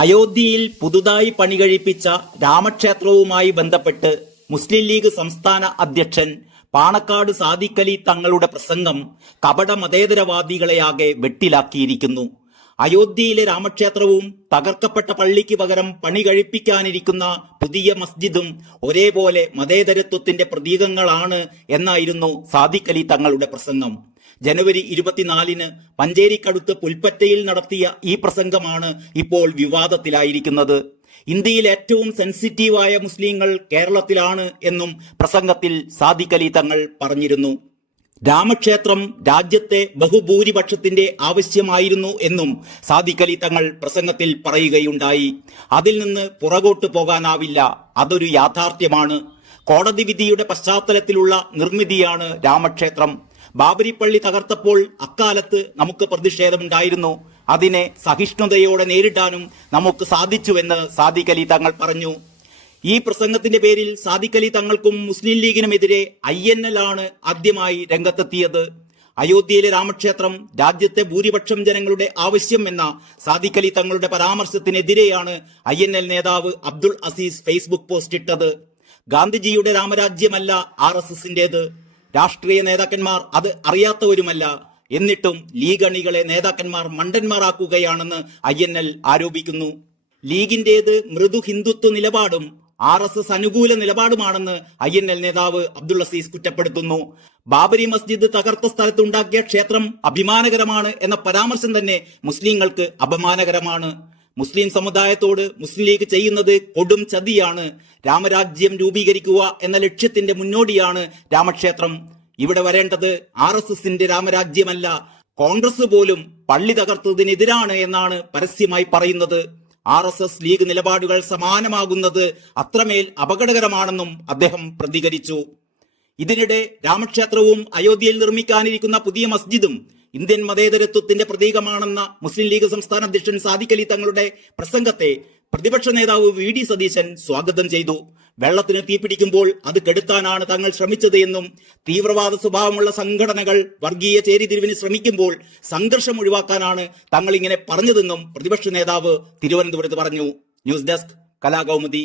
അയോധ്യയിൽ പുതുതായി പണികഴിപ്പിച്ച രാമക്ഷേത്രവുമായി ബന്ധപ്പെട്ട് മുസ്ലിം ലീഗ് സംസ്ഥാന അധ്യക്ഷൻ പാണക്കാട് സാദിഖ് അലി തങ്ങളുടെ പ്രസംഗം കപട മതേതരവാദികളെയാകെ വെട്ടിലാക്കിയിരിക്കുന്നു. അയോധ്യയിലെ രാമക്ഷേത്രവും തകർക്കപ്പെട്ട പള്ളിക്ക് പകരം പണി കഴിപ്പിക്കാനിരിക്കുന്ന പുതിയ മസ്ജിദും ഒരേപോലെ മതേതരത്വത്തിന്റെ പ്രതീകങ്ങളാണ് എന്നായിരുന്നു സാദിഖ് അലി തങ്ങളുടെ പ്രസംഗം. ജനുവരി 24-ന് മഞ്ചേരിക്കടുത്ത് പുൽപ്പറ്റയിൽ നടത്തിയ ഈ പ്രസംഗമാണ് ഇപ്പോൾ വിവാദത്തിലായിരിക്കുന്നത്. ഇന്ത്യയിൽ ഏറ്റവും സെൻസിറ്റീവായ മുസ്ലിങ്ങൾ കേരളത്തിലാണ് എന്നും പ്രസംഗത്തിൽ സാദിഖ് അലി തങ്ങൾ പറഞ്ഞിരുന്നു. രാമക്ഷേത്രം രാജ്യത്തെ ബഹുഭൂരിപക്ഷത്തിന്റെ ആവശ്യമായിരുന്നു എന്നും സാദിഖ് അലി തങ്ങൾ പ്രസംഗത്തിൽ പറയുകയുണ്ടായി. അതിൽ നിന്ന് പുറകോട്ട് പോകാനാവില്ല, അതൊരു യാഥാർത്ഥ്യമാണ്. കോടതി വിധിയുടെ പശ്ചാത്തലത്തിലുള്ള നിർമ്മിതിയാണ് രാമക്ഷേത്രം. ബാബരി പള്ളി തകർത്തപ്പോൾ അക്കാലത്ത് നമുക്ക് പ്രതിഷേധമുണ്ടായിരുന്നു. അതിനെ സഹിഷ്ണുതയോടെ നേരിടാനും നമുക്ക് സാധിച്ചുവെന്ന് സാദിഖ് അലി തങ്ങൾ പറഞ്ഞു. ഈ പ്രസംഗത്തിന്റെ പേരിൽ സാദിഖ് അലി തങ്ങൾക്കും മുസ്ലിം ലീഗിനുമെതിരെ INL ആണ് ആദ്യമായി രംഗത്തെത്തിയത്. അയോധ്യയിലെ രാമക്ഷേത്രം രാജ്യത്തെ ഭൂരിപക്ഷം ജനങ്ങളുടെ ആവശ്യം എന്ന സാദിഖ് അലി തങ്ങളുടെ പരാമർശത്തിനെതിരെയാണ് INL നേതാവ് അബ്ദുൾ അസീസ് ഫേസ്ബുക്ക് പോസ്റ്റ് ഇട്ടത്. ഗാന്ധിജിയുടെ രാമരാജ്യമല്ല RSSന്റേത്. രാഷ്ട്രീയ നേതാക്കന്മാർ അത് അറിയാത്തവരുമല്ല. എന്നിട്ടും ലീഗ് അണികളെ നേതാക്കന്മാർ മണ്ടന്മാരാക്കുകയാണെന്ന് INL ആരോപിക്കുന്നു. ലീഗിന്റേത് മൃദു ഹിന്ദുത്വ നിലപാടും RSS അനുകൂല നിലപാടുമാണെന്ന് INL നേതാവ് അബ്ദുൾ അസീസ് കുറ്റപ്പെടുത്തുന്നു. ബാബരി മസ്ജിദ് തകർത്ത സ്ഥലത്തുണ്ടാക്കിയ ക്ഷേത്രം അഭിമാനകരമാണ് എന്ന പരാമർശം തന്നെ മുസ്ലിങ്ങൾക്ക് അപമാനകരമാണ്. മുസ്ലിം സമുദായത്തോട് മുസ്ലിം ലീഗ് ചെയ്യുന്നത് കൊടും ചതിയാണ്. രാമരാജ്യം രൂപീകരിക്കുക എന്ന ലക്ഷ്യത്തിന്റെ മുന്നോടിയാണ് രാമക്ഷേത്രം. ഇവിടെ വരേണ്ടത് RSSന്റെ രാമരാജ്യമല്ല. കോൺഗ്രസ് പോലും പള്ളി തകർത്തതിനെതിരാണ് എന്നാണ് പരസ്യമായി പറയുന്നത്. RSS ലീഗ് നിലപാടുകൾ സമാനമാകുന്നത് അത്രമേൽ അപകടകരമാണെന്നും അദ്ദേഹം പ്രതികരിച്ചു. ഇതിനിടെ രാമക്ഷേത്രവും അയോധ്യയിൽ നിർമ്മിക്കാനിരിക്കുന്ന പുതിയ മസ്ജിദും ഇന്ത്യൻ മതേതരത്വത്തിന്റെ പ്രതീകമാണെന്ന മുസ്ലിം ലീഗ് സംസ്ഥാന അധ്യക്ഷൻ സാദിഖ് അലി തങ്ങളുടെ പ്രസംഗത്തെ പ്രതിപക്ഷ നേതാവ് VD സതീശൻ സ്വാഗതം ചെയ്തു. വെള്ളത്തിന് തീപിടിക്കുമ്പോൾ അത് കെടുത്താനാണ് തങ്ങൾ ശ്രമിച്ചത് എന്നും തീവ്രവാദ സ്വഭാവമുള്ള സംഘടനകൾ വർഗീയ ചേരിതിരിവിന് ശ്രമിക്കുമ്പോൾ സംഘർഷം ഒഴിവാക്കാനാണ് തങ്ങൾ ഇങ്ങനെ പറഞ്ഞതെന്നും പ്രതിപക്ഷ നേതാവ് തിരുവനന്തപുരത്ത് പറഞ്ഞു. News desk Kalakaumudi.